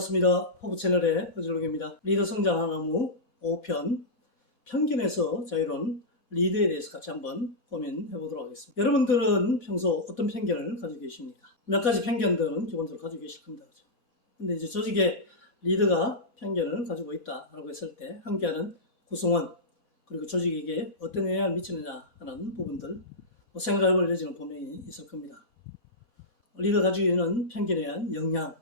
반갑습니다. 허브 채널의 허준록입니다. 리더 성장하는 나무 5편 편견에서 자유로운 리더에 대해서 같이 한번 고민해 보도록 하겠습니다. 여러분들은 평소 어떤 편견을 가지고 계십니까? 몇 가지 편견들은 기본적으로 가지고 계실 겁니다. 근데 이제 조직의 리더가 편견을 가지고 있다라고 했을 때 함께하는 구성원 그리고 조직에게 어떤 영향을 미치느냐 하는 부분들 생각해 볼 여지는 분명히 있을 겁니다. 리더가 가지고 있는 편견에 대한 영향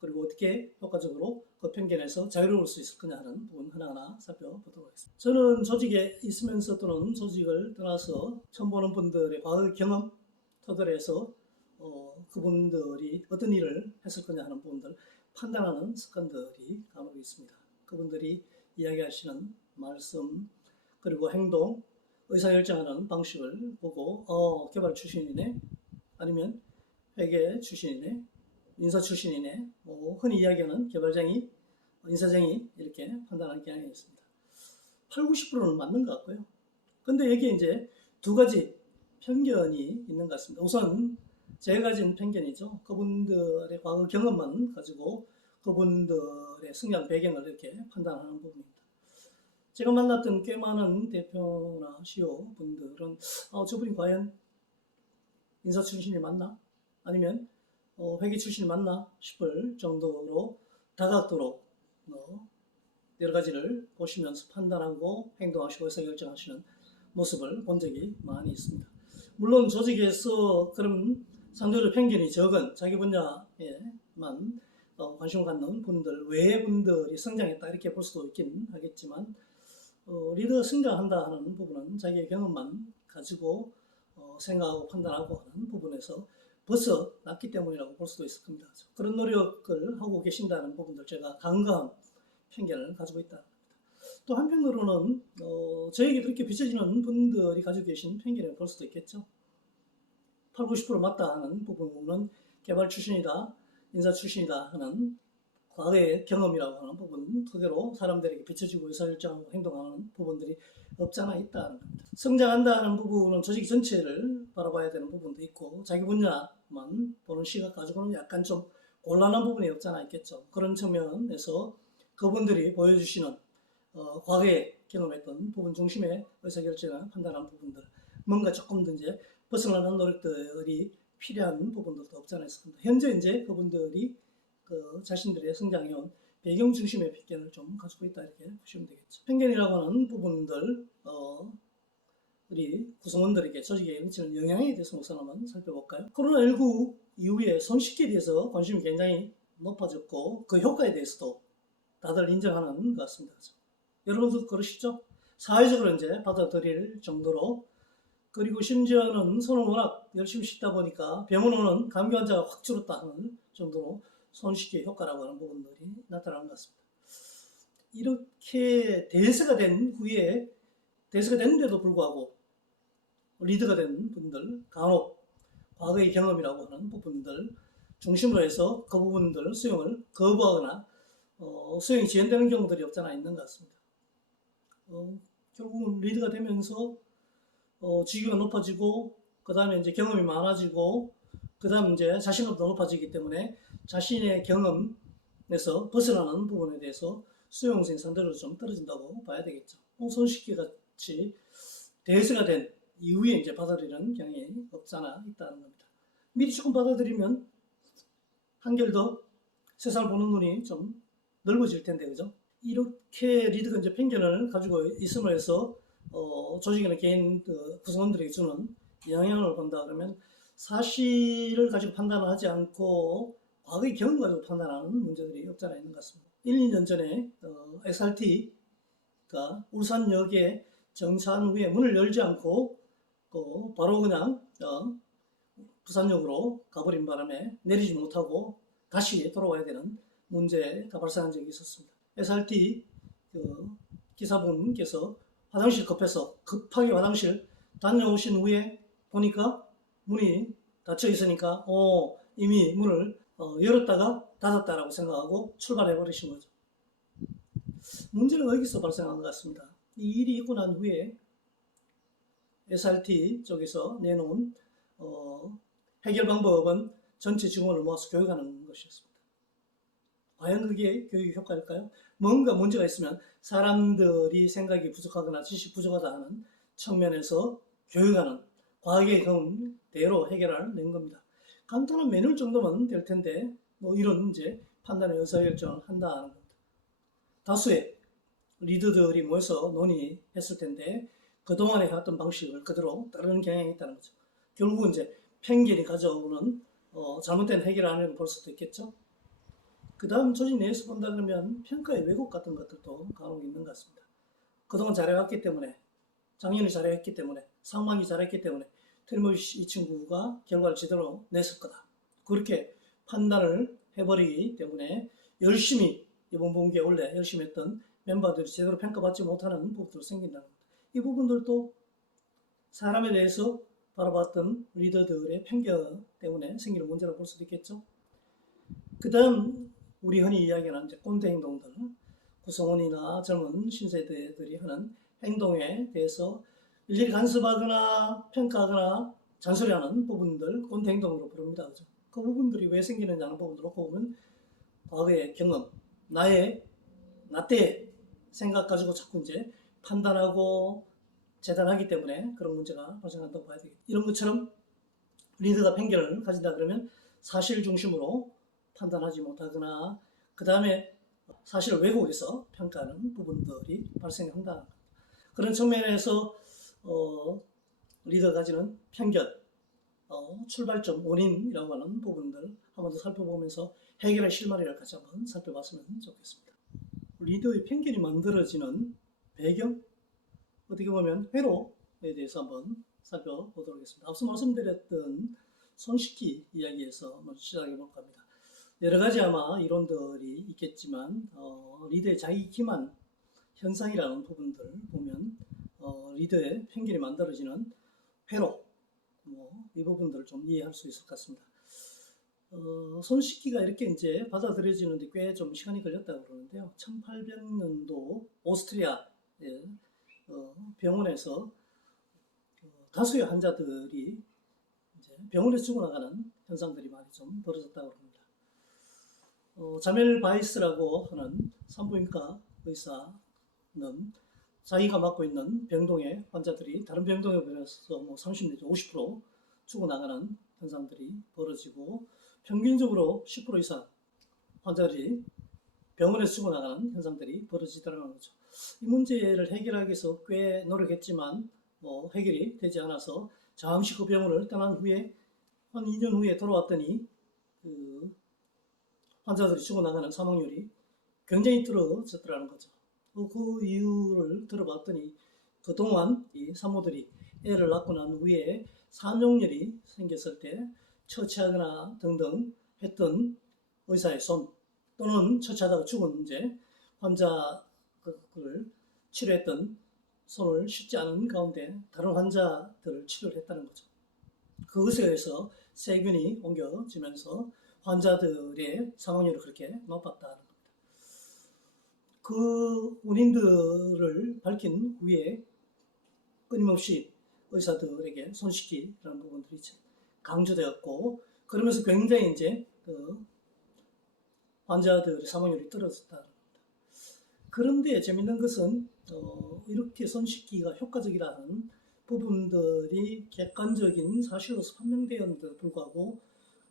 그리고 어떻게 효과적으로 그 편견에서 자유로울 수 있을 거냐 하는 부분 하나하나 살펴보도록 하겠습니다. 저는 조직에 있으면서 또는 조직을 떠나서 처음 보는 분들의 과거 경험 토대로 그분들이 어떤 일을 했을 거냐 하는 부분들 판단하는 습관들이 간혹 있습니다. 그분들이 이야기하시는 말씀 그리고 행동, 의사결정하는 방식을 보고 개발 출신이네 아니면 회계 출신이네 인사 출신이네, 흔히 이야기하는 개발장이, 인사장이 이렇게 판단하는 경향이 있습니다. 8, 90%는 맞는 것 같고요. 근데 여기에 이제 두 가지 편견이 있는 것 같습니다. 우선 제가 가진 편견이죠. 그분들의 과거 경험만 가지고 그분들의 성장 배경을 이렇게 판단하는 부분입니다. 제가 만났던 꽤 많은 대표나 CEO 분들은 저분이 과연 인사 출신이 맞나? 아니면 회계 출신이 맞나 싶을 정도로 다각도로 여러 가지를 보시면서 판단하고 행동하시고 의사결정하시는 모습을 본 적이 많이 있습니다. 물론 조직에서 그런 상대적으로 편견이 적은 자기 분야에만 관심을 갖는 분들 외의 분들이 성장했다 이렇게 볼 수도 있긴 하겠지만 리더가 성장한다 하는 부분은 자기의 경험만 가지고 생각하고 판단하고 하는 부분에서 벗어났기 때문이라고 볼 수도 있을 겁니다. 그런 노력을 하고 계신다는 부분들 제가 강감한 편견을 가지고 있다는 겁니다. 또 한편으로는 저에게 그렇게 비춰지는 분들이 가지고 계신 편견을 볼 수도 있겠죠. 8, 90% 맞다 하는 부분은 개발 출신이다, 인사 출신이다 하는 과거의 경험이라고 하는 부분 토대로 사람들에게 비춰지고 의사결정하고 행동하는 부분들이 없잖아 있다는 겁니다. 성장한다는 부분은 조직 전체를 바라봐야 되는 부분도 있고 자기 분야만 보는 시각 가지고는 약간 좀 곤란한 부분이 없잖아 있겠죠. 그런 측면에서 그분들이 보여주시는 과거에 경험했던 부분 중심의 의사결정을 판단하는 부분들 뭔가 조금 더 이제 벗어나는 노력들이 필요한 부분들도 없잖아 있습니다. 현재 이제 그분들이 자신들의 성장해온 배경 중심의 편견을 좀 가지고 있다 이렇게 보시면 되겠죠. 편견이라고 하는 부분들 우리 구성원들에게 조직에 미치는 영향에 대해서 우선 한번 살펴볼까요? 코로나19 이후에 손쉽게 대해서 관심이 굉장히 높아졌고 그 효과에 대해서도 다들 인정하는 것 같습니다. 여러분도 그러시죠? 사회적으로 이제 받아들일 정도로 그리고 심지어는 손을 워낙 열심히 씻다 보니까 병원 오는 감기 환자가 확 줄었다 하는 정도로 손쉽게 효과라고 하는 부분들이 나타나는 것 같습니다. 이렇게 대세가 된 후에 대세가 됐는데도 불구하고 리더가 된 분들 간혹 과거의 경험이라고 하는 부분들 중심으로 해서 그 부분들 수용을 거부하거나 수용이 지연되는 경우들이 없잖아 있는 것 같습니다. 결국은 리더가 되면서 직위가 높아지고 그 다음에 이제 경험이 많아지고 그 다음 이제 자신감도 높아지기 때문에 자신의 경험에서 벗어나는 부분에 대해서 수용성이 상대적으로 좀 떨어진다고 봐야 되겠죠. 손쉽게 같이 대세가 된 이후에 이제 받아들이는 경향이 없잖아 있다는 겁니다. 미리 조금 받아들이면 한결 더 세상을 보는 눈이 좀 넓어질 텐데 그죠? 이렇게 리더가 이제 편견을 가지고 있음을 해서 조직이나 개인 구성원들에게 주는 영향을 본다 그러면 사실을 가지고 판단을 하지 않고 과거의 경험 가지고 판단하는 문제들이 없잖아 있는 것 같습니다. 1, 2년 전에 SRT가 울산역에 정차한 후에 문을 열지 않고 바로 그냥 부산역으로 가버린 바람에 내리지 못하고 다시 돌아와야 되는 문제가 발생한 적이 있었습니다. SRT 기사분께서 화장실 급해서 급하게 화장실 다녀오신 후에 보니까 문이 닫혀 있으니까 이미 문을 열었다가 닫았다라고 생각하고 출발해 버리신 거죠. 문제는 여기서 발생한 것 같습니다. 이 일이 있고 난 후에 SRT 쪽에서 내놓은 해결 방법은 전체 직원을 모아서 교육하는 것이었습니다. 과연 그게 교육 효과일까요? 뭔가 문제가 있으면 사람들이 생각이 부족하거나 지식 부족하다 하는 측면에서 교육하는 과학의 경험대로 해결하는 겁니다. 간단한 매뉴얼 정도면 될 텐데 뭐 이런 이제 판단의 의사결정을 한다는 겁니다. 다수의 리더들이 모여서 논의했을 텐데 그동안에 해왔던 방식을 그대로 따르는 경향이 있다는 거죠. 결국은 이제 편견이 가져오는 잘못된 해결안을 볼 수도 있겠죠. 그 다음 조직 내에서 본다 그러면 평가의 왜곡 같은 것들도 간혹 있는 것 같습니다. 그동안 잘해왔기 때문에, 작년에 잘했기 때문에, 상반기 잘했기 때문에 틀림없이 이 친구가 결과를 제대로 냈을 거다. 그렇게 판단을 해버리기 때문에 열심히 이번 분기에 원래 열심히 했던 멤버들이 제대로 평가받지 못하는 부분도 생긴다는 겁니다. 이 부분들도 사람에 대해서 바라봤던 리더들의 편견 때문에 생기는 문제라고 볼 수도 있겠죠. 그 다음 우리 흔히 이야기하는 이제 꼰대 행동들, 구성원이나 젊은 신세대들이 하는 행동에 대해서 일일이 간섭하거나 평가하거나 잔소리하는 부분들 꼰대 행동으로 부릅니다. 그죠? 그 부분들이 왜 생기느냐는 부분을 놓고 보면 과거의 경험, 나 때의 생각 가지고 자꾸 이제 판단하고 재단하기 때문에 그런 문제가 발생한다고 봐야 되겠죠. 이런 것처럼 리더가 편견을 가진다 그러면 사실 중심으로 판단하지 못하거나 그 다음에 사실을 왜곡해서 평가하는 부분들이 발생한다. 그런 측면에서 리더가 가지는 편견, 출발점, 원인이라고 하는 부분들 한번 더 살펴보면서 해결의 실마리를 같이 한번 살펴봤으면 좋겠습니다. 리더의 편견이 만들어지는 배경, 어떻게 보면 회로에 대해서 한번 살펴보도록 하겠습니다. 앞서 말씀드렸던 손쉽기 이야기에서 먼저 시작해 볼까 합니다. 여러 가지 아마 이론들이 있겠지만 리더의 자기 기만 현상이라는 부분들 보면 리더의 편견이 만들어지는 회로 이 부분들을 좀 이해할 수 있을 것 같습니다. 손쉽기가 이렇게 이제 받아들여지는데 꽤 좀 시간이 걸렸다고 그러는데요. 1800년도 오스트리아 병원에서 다수의 환자들이 이제 병원에 죽어나가는 현상들이 많이 좀 벌어졌다고 합니다. 자멜 바이스라고 하는 산부인과 의사는 자기가 맡고 있는 병동의 환자들이 다른 병동에 비해서 뭐 30 내지 50% 죽어나가는 현상들이 벌어지고 평균적으로 10% 이상 환자들이 병원에서 죽어나가는 현상들이 벌어지더라는 거죠. 이 문제를 해결하기 위해서 꽤 노력했지만 해결이 되지 않아서 잠시 그 병원을 떠난 후에 한 2년 후에 돌아왔더니 그 환자들이 죽어나가는 사망률이 굉장히 떨어졌더라는 거죠. 그 이유를 들어봤더니 그동안 이 산모들이 애를 낳고 난 후에 산종열이 생겼을 때 처치하거나 등등 했던 의사의 손 또는 처치하다가 죽은 이제 환자를 치료했던 손을 씻지 않은 가운데 다른 환자들을 치료를 했다는 거죠. 그것에 의해서 세균이 옮겨지면서 환자들의 사망률이 그렇게 높았다는 겁니다. 그 원인들을 밝힌 후에 끊임없이 의사들에게 손쉽기라는 부분들이 강조되었고 그러면서 굉장히 이제 환자들의 사망률이 떨어졌다는 겁니다. 그런데 재밌는 것은 이렇게 손쉽기가 효과적이라는 부분들이 객관적인 사실로서 판명되었는데도 불구하고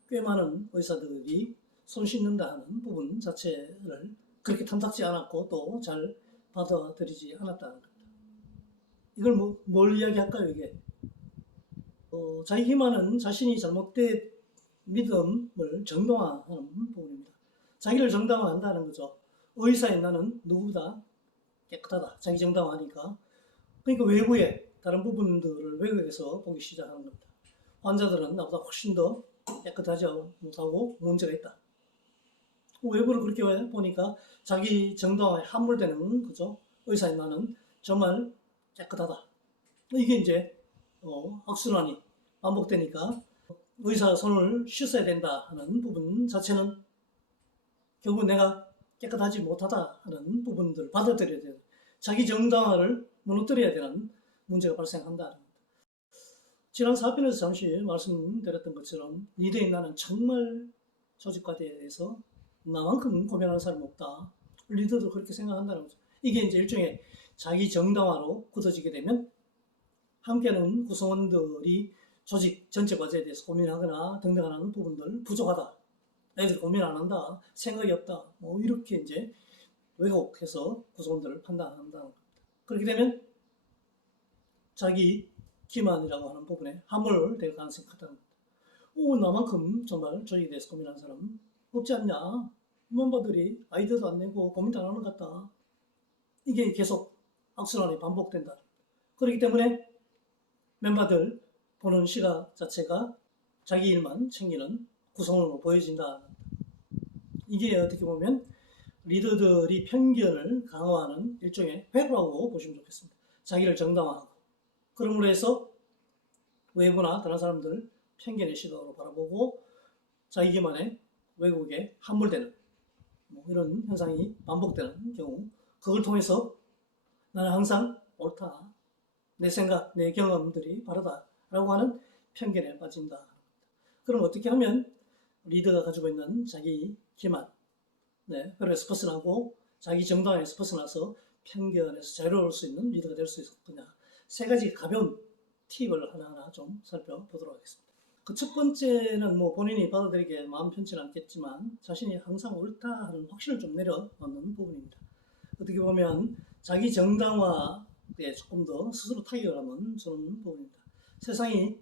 꽤 많은 의사들이 손 씻는다 하는 부분 자체를 그렇게 탐탁지 않았고 또 잘 받아들이지 않았다는 겁니다. 이걸 뭘 이야기할까요, 이게? 자기 기만은 자신이 잘못된 믿음을 정당화하는 부분입니다. 자기를 정당화한다는 거죠. 의사인 나는 누구보다 깨끗하다. 자기 정당화하니까. 그러니까 외부의 다른 부분들을 왜곡해서 보기 시작하는 겁니다. 환자들은 나보다 훨씬 더 깨끗하지 못하고 문제가 있다. 외부를 그렇게 보니까 자기 정당화에 함몰되는 거죠. 의사인 나는 정말 깨끗하다. 이게 이제 악순환이 반복되니까 의사 손을 씻어야 된다 하는 부분 자체는 결국 내가 깨끗하지 못하다 하는 부분들을 받아들여야 되는 자기 정당화를 무너뜨려야 되는 문제가 발생한다. 지난 4편에서 잠시 말씀드렸던 것처럼 리더인 나는 정말 조직화대에 대해서 나만큼 고민하는 사람이 없다. 리더도 그렇게 생각한다는 거죠. 이게 이제 일종의 자기 정당화로 굳어지게 되면 함께하는 구성원들이 조직 전체 과제에 대해서 고민하거나 등등하는 부분들 부족하다. 애들 고민 안 한다. 생각이 없다. 뭐 이렇게 이제 왜곡해서 구성원들을 판단한다는 겁니다. 그렇게 되면 자기 기만이라고 하는 부분에 함몰될 가능성이 크다는 겁니다. 나만큼 정말 조직에 대해서 고민하는 사람 없지 않냐? 멤버들이 아이디어도 안 내고 고민도 안 하는 것 같다. 이게 계속 악순환이 반복된다. 그렇기 때문에 멤버들 보는 시각 자체가 자기 일만 챙기는 구성원으로 보여진다. 이게 어떻게 보면 리더들이 편견을 강화하는 일종의 회로라고 보시면 좋겠습니다. 자기를 정당화하고 그러므로 해서 외부나 다른 사람들 편견의 시각으로 바라보고 자기만의 왜곡에 함몰되는 뭐 이런 현상이 반복되는 경우 그걸 통해서 나는 항상 옳다. 내 생각, 내 경험들이 바르다. 라고 하는 편견에 빠진다. 그럼 어떻게 하면 리더가 가지고 있는 자기 기만, 회로에서 벗어나고 자기 정당에서 벗어나서 편견에서 자유로울 수 있는 리더가 될 수 있었느냐. 세 가지 가벼운 팁을 하나하나 좀 살펴보도록 하겠습니다. 그 첫 번째는 뭐 본인이 받아들이기에 마음 편치는 않겠지만 자신이 항상 옳다 하는 확신을 좀 내려놓는 부분입니다. 어떻게 보면 자기 정당화에 조금 더 스스로 타격을 하면 주는 부분입니다. 세상이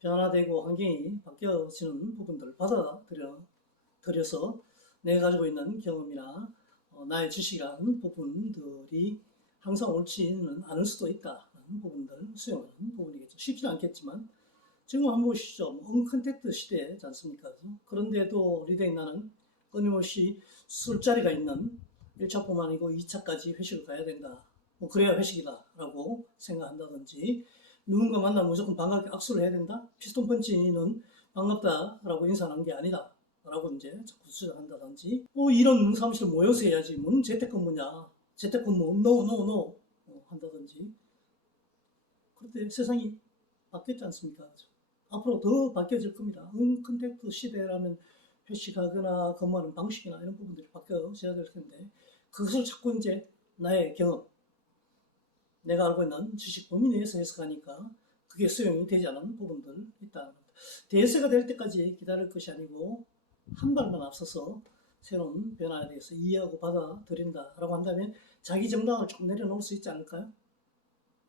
변화되고 환경이 바뀌어지는 부분들을 받아들여서 내가 가지고 있는 경험이나 나의 지식이라는 부분들이 항상 옳지는 않을 수도 있다는 부분들을 수용하는 부분이겠죠. 쉽지는 않겠지만 지금 한번 보시죠. 언컨택트 시대지 않습니까? 그런데도 리더인 나는 끊임없이 술자리가 있는 1차뿐만 아니고 2차까지 회식을 가야 된다. 뭐 그래야 회식이다 라고 생각한다든지 누군가 만나면 무조건 반갑게 악수를 해야 된다. 피스톤 펀치는 반갑다라고 인사하는 게 아니다 라고 이제 자꾸 주장한다든지 이런 사무실 모여서 해야지 뭔 재택근무냐. 재택근무 노 한다든지. 그런데 세상이 바뀌었지 않습니까? 앞으로 더 바뀌어질 겁니다. 언컨택트 시대라면 회식하거나 근무하는 방식이나 이런 부분들이 바뀌어져야 될 텐데 그것을 자꾸 이제 나의 경험, 내가 알고 있는 지식 범위 내에서 해석하니까 그게 수용이 되지 않은 부분들 있다는 겁니다. 대세가 될 때까지 기다릴 것이 아니고 한 발만 앞서서 새로운 변화에 대해서 이해하고 받아들인다라고 한다면 자기 정당을 조금 내려놓을 수 있지 않을까요?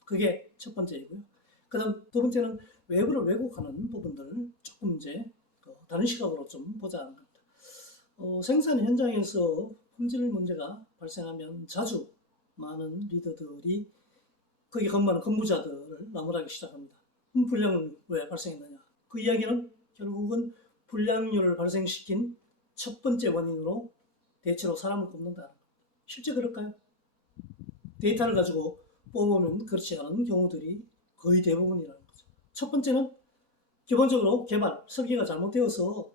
그게 첫 번째이고요. 그 다음 두 번째는 외부를 왜곡하는 부분들을 조금 이제 다른 시각으로 좀 보자는 겁니다. 생산 현장에서 품질 문제가 발생하면 자주 많은 리더들이 거기 근무하는 근무자들을 나무라기 시작합니다. 불량은 왜 발생했느냐? 그 이야기는 결국은 불량률을 발생시킨 첫 번째 원인으로 대체로 사람을 꼽는다. 실제 그럴까요? 데이터를 가지고 뽑으면 그렇지 않은 경우들이 거의 대부분이라는 거죠. 첫 번째는 기본적으로 개발, 설계가 잘못되어서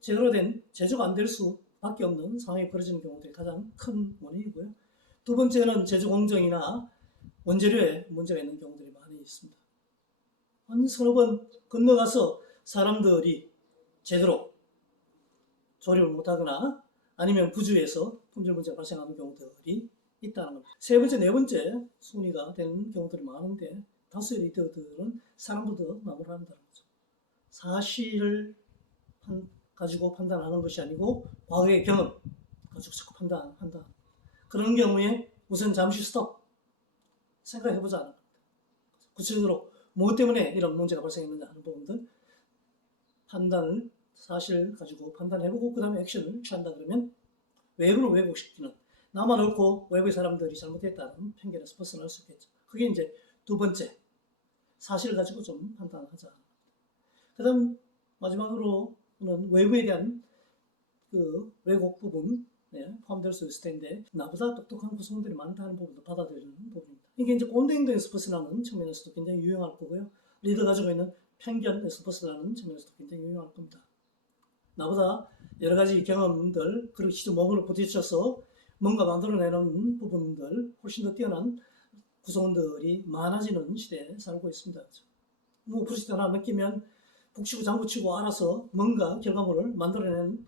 제대로 된 제조가 안 될 수밖에 없는 상황이 벌어지는 경우들이 가장 큰 원인이고요. 두 번째는 제조 공정이나 원재료에 문제가 있는 경우들이 많이 있습니다. 한 서너 번 건너가서 사람들이 제대로 조립을 못하거나 아니면 부주의해서 품질 문제가 발생하는 경우들이 있다는 겁니다. 세 번째, 네 번째 순위가 되는 경우들이 많은데 다수의 리더들은 사람보다 나무를 한다는 거죠. 사실을 가지고 판단하는 것이 아니고 과거의 경험 가지고 자꾸 판단한다. 그런 경우에 우선 잠시 스톱 생각해보자 하는 겁니다. 구체적으로 무엇 때문에 이런 문제가 발생했느냐 하는 부분들 판단을 사실 가지고 판단해보고 그 다음에 액션을 취한다 그러면 외부를 왜곡시키는 나만 옳고 외부의 사람들이 잘못했다는 편견에서 벗어날 수 있겠죠. 그게 이제 두 번째 사실을 가지고 좀 판단하자. 그 다음 마지막으로는 외부에 대한 그 왜곡 부분 포함될 수 있을 텐데 나보다 똑똑한 구성원들이 많다는 부분도 받아들이는 부분입니다. 이게 이제 꼰대행동에서 벗어나는 측면에서도 굉장히 유용할 거고요. 리더 가지고 있는 편견에서 벗어나는 측면에서도 굉장히 유용할 겁니다. 나보다 여러 가지 경험들 그리고 직접 몸을 부딪혀서 뭔가 만들어내는 부분들 훨씬 더 뛰어난 구성원들이 많아지는 시대에 살고 있습니다. 브루시트 하나 맡기면 북치고 장구치고 알아서 뭔가 결과물을 만들어내는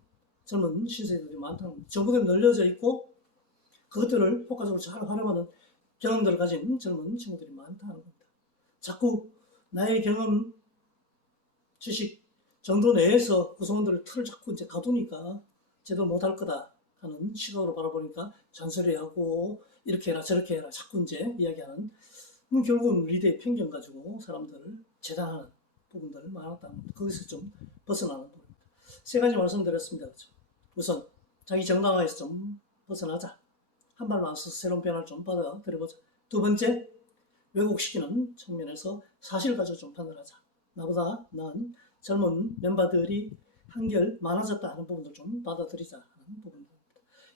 젊은 신세들이 많다는 겁니다. 정보들이 널려져 있고 그것들을 효과적으로 잘 활용하는 경험들을 가진 젊은 친구들이 많다는 겁니다. 자꾸 나의 경험, 지식 정도 내에서 구성원들을 틀을 자꾸 이제 가두니까 제대로 못할 거다 하는 시각으로 바라보니까 잔소리하고 이렇게 해라 저렇게 해라 자꾸 이제 이야기하는 결국은 리더의 편견 가지고 사람들을 재단하는 부분들을 많았다는 겁니다. 거기서 좀 벗어나는 부분입니다. 세 가지 말씀드렸습니다. 그렇죠? 우선 자기 정당화에서 좀 벗어나자. 한 발만 서서 새로운 변화를 좀 받아들여보자. 두 번째, 왜곡시키는 측면에서 사실 가지고 좀 판단하자. 나보다 나은 젊은 멤버들이 한결 많아졌다 하는 부분들 좀 받아들이자 하는 부분입니다.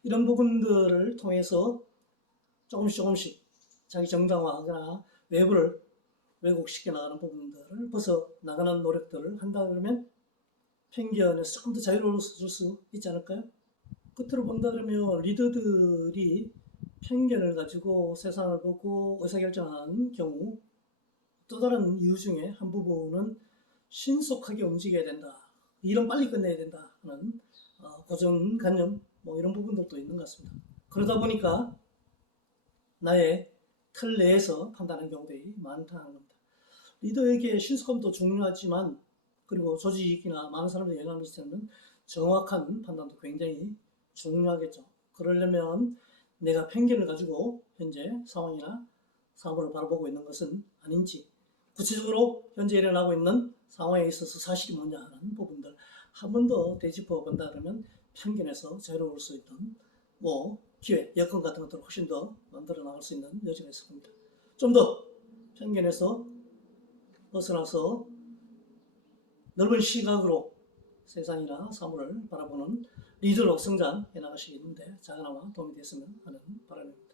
이런 부분들을 통해서 조금씩 자기 정당화하거나 외부를 왜곡시켜 나가는 부분들을 벗어나가는 노력들을 한다 그러면 편견에서 조금 더 자유로워질 수 있지 않을까요? 끝으로 본다 그러면 리더들이 편견을 가지고 세상을 보고 의사결정하는 경우 또 다른 이유 중에 한 부분은 신속하게 움직여야 된다. 일은 빨리 끝내야 된다 하는 고정관념 이런 부분들도 있는 것 같습니다. 그러다 보니까 나의 틀 내에서 판단하는 경우들이 많다는 겁니다. 리더에게 신속함도 중요하지만 그리고 조직이나 많은 사람들이 영향을 미치는 정확한 판단도 굉장히 중요하겠죠. 그러려면 내가 편견을 가지고 현재 상황이나 사물을 바라보고 있는 것은 아닌지 구체적으로 현재 일어나고 있는 상황에 있어서 사실이 뭐냐 하는 부분들 한 번 더 되짚어 본다 그러면 편견에서 자유로울 수 있는 기회, 여건 같은 것들을 훨씬 더 만들어 나갈 수 있는 여지가 있을 겁니다. 좀 더 편견에서 벗어나서 넓은 시각으로 세상이나 사물을 바라보는 리더로 성장해 나가시는데 작은아마 도움이 됐으면 하는 바람입니다.